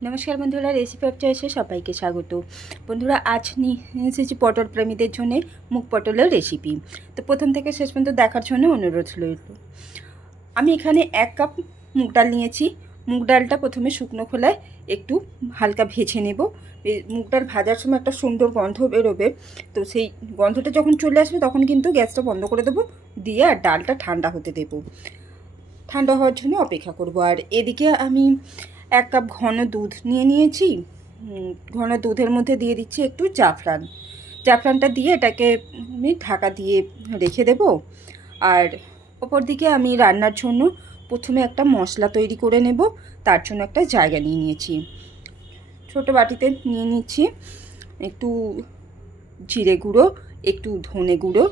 নমস্কার বন্ধুরা, recipe of চয়েসে সবাইকে স্বাগত। বন্ধুরা, আজ নিয়ে এসেছি পটল প্রেমীদের জন্য মুগ পটলের রেসিপি। তো প্রথম থেকে শেষ পর্যন্ত দেখার জন্য অনুরোধ রইল। আমি এখানে 1 কাপ মুগ ডাল নিয়েছি। মুগ ডালটা প্রথমে শুকনো খোলায় একটু হালকা ভেজে নেব। মুগ ডাল ভাজার সময় একটা সুন্দর গন্ধ বেরোবে, তো সেই গন্ধটা যখন চলে আসবে তখন কিন্তু গ্যাসটা বন্ধ করে দেবো, দিয়ে আর ডালটা ঠান্ডা হতে দেব। ঠান্ডা হওয়ার জন্য অপেক্ষা করব। আর এদিকে আমি 1 কাপ ঘন দুধ নিয়েছি। ঘন দুধের মধ্যে দিয়ে দিচ্ছি একটু জাফরানটা দিয়ে এটাকে আমি ঢাকা দিয়ে রেখে দেব। আর ওপর দিকে আমি রান্নার জন্য প্রথমে একটা মশলা তৈরি করে নেব। তার জন্য একটা জায়গা নিয়ে নিয়েছি, ছোটো বাটিতে নিয়ে নিচ্ছি একটু জিরে গুঁড়ো, একটু ধনে গুঁড়ো,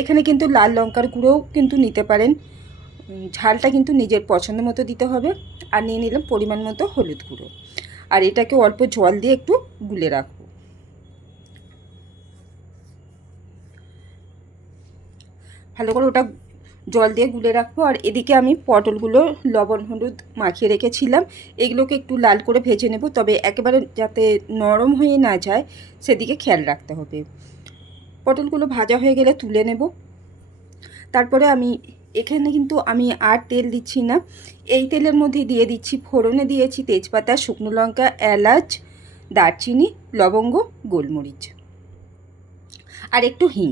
এখানে কিন্তু লাল লঙ্কার গুঁড়োও কিন্তু নিতে পারেন। ঝালটা কিন্তু নিজের পছন্দ মতো দিতে হবে। আর নিয়ে নিলাম পরিমাণ মতো হলুদ গুঁড়ো। আর এটাকে অল্প জল দিয়ে একটু গুলে রাখবো। ভালো করে ওটা জল দিয়ে গুলে রাখবো। আর এদিকে আমি পটলগুলো লবণ হলুদ মাখিয়ে রেখেছিলাম, এগুলোকে একটু লাল করে ভেজে নেব, তবে একেবারে যাতে নরম হয়ে না যায় সেদিকে খেয়াল রাখতে হবে। পটলগুলো ভাজা হয়ে গেলে তুলে নেব। তারপরে এখানে কিন্তু আমি আর তেল দিচ্ছি না, এই তেলের মধ্যে দিয়ে দিচ্ছি ফোড়নে দিয়েছি তেজপাতা, শুকনো লঙ্কা, এলাচ, দারচিনি, লবঙ্গ, গোলমরিচ আর একটু হিং।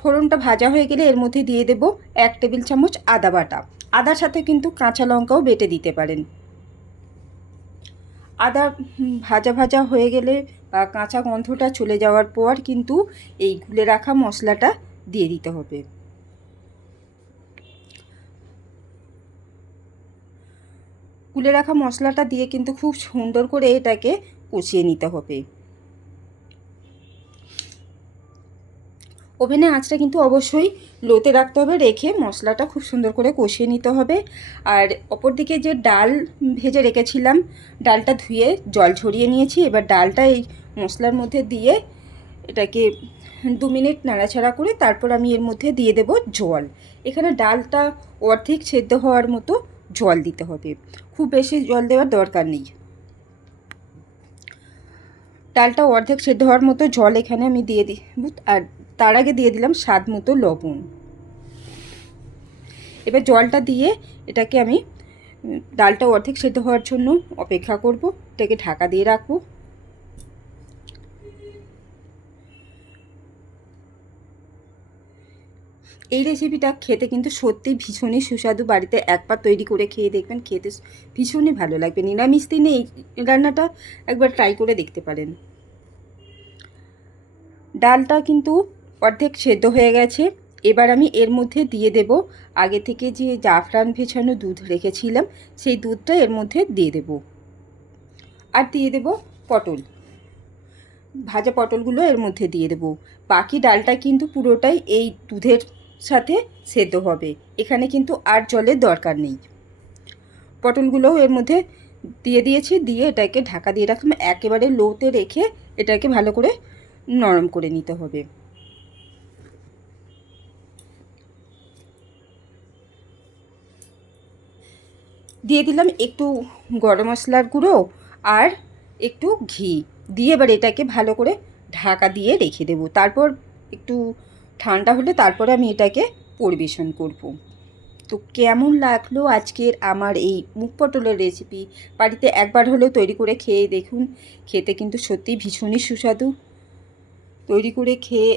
ফোড়নটা ভাজা হয়ে গেলে এর মধ্যে দিয়ে দেব 1 টেবিল চামচ আদা বাটা। আদার সাথে কিন্তু কাঁচা লঙ্কাও বেটে দিতে পারেন। আদা ভাজা ভাজা হয়ে গেলে বা কাঁচা গন্ধটা চলে যাওয়ার পর কিন্তু এই গুলে রাখা মশলাটা দিয়ে দিতে হবে। গুলে রাখা মশলাটা দিয়ে কিন্তু খুব সুন্দর করে এটাকে কষিয়ে নিতে হবে। ওভেনে আঁচটা কিন্তু অবশ্যই লোতে রাখতে হবে, রেখে মশলাটা খুব সুন্দর করে কষিয়ে নিতে হবে। আর অপর দিকে যে ডাল ভেজে রেখেছিলাম, ডালটা ধুয়ে জল ঝরিয়ে নিয়েছি। এবার ডালটা এই মশলার মধ্যে দিয়ে এটাকে 2 মিনিট নাড়াচাড়া করে তারপর আমি এর মধ্যে দিয়ে দেব জল। এখানে ডালটা অর্ধেক সেদ্ধ হওয়ার মতো জল দিতে হবে, খুব বেশি জল দেওয়ার দরকার নেই। ডালটা অর্ধেক সেদ্ধ হওয়ার মতো জল এখানে আমি দিয়ে দিই। আর তার আগে দিয়ে দিলাম স্বাদ মতো লবণ। এবার জলটা দিয়ে এটাকে আমি ডালটা অর্ধেক সেদ্ধ হওয়ার জন্য অপেক্ষা করব। এটাকে ঢাকা দিয়ে রাখবো। এই রেসিপিটা খেতে কিন্তু সত্যি ভীষণই সুস্বাদু। বাড়িতে একবার তৈরি করে খেয়ে দেখবেন, খেতে ভীষণই ভালো লাগবে। নিরামিষ দিনে এই রান্নাটা একবার ট্রাই করে দেখতে পারেন। ডালটা কিন্তু অর্ধেক সেদ্ধ হয়ে গেছে। এবার আমি এর মধ্যে দিয়ে দেব আগে থেকে যে জাফরান ভেজানো দুধ রেখেছিলাম, সেই দুধটা এর মধ্যে দিয়ে দেব। আর দিয়ে দেব পটল, ভাজা পটলগুলো এর মধ্যে দিয়ে দেব। বাকি ডালটা কিন্তু পুরোটাই এই দুধের সাথে সেদ্ধ হবে, এখানে কিন্তু আর জলের দরকার নেই। পটলগুলোও এর মধ্যে দিয়ে দিয়েছি, দিয়ে এটাকে ঢাকা দিয়ে রাখলাম। একেবারে লোতে রেখে এটাকে ভালো করে নরম করে নিতে হবে। দিয়ে দিলাম একটু গরম মশলার গুঁড়ো আর একটু ঘি দিয়ে এবার এটাকে ভালো করে ঢাকা দিয়ে রেখে দেব। তারপর একটু ঠান্ডা হলে তারপরে আমি এটাকে পরিবেশন করব। তো কেমন লাগলো আজকের আমার এই মুগ পটলের রেসিপি? বাড়িতে একবার হলেও তৈরি করে খেয়ে দেখুন, খেতে কিন্তু সত্যিই ভীষণই সুস্বাদু। তৈরি করে খেয়ে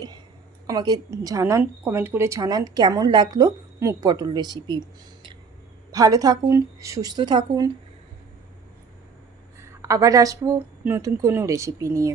আমাকে জানান, কমেন্ট করে জানান কেমন লাগলো মুগ পটল রেসিপি। ভালো থাকুন, সুস্থ থাকুন। আবার আসবো নতুন কোনো রেসিপি নিয়ে।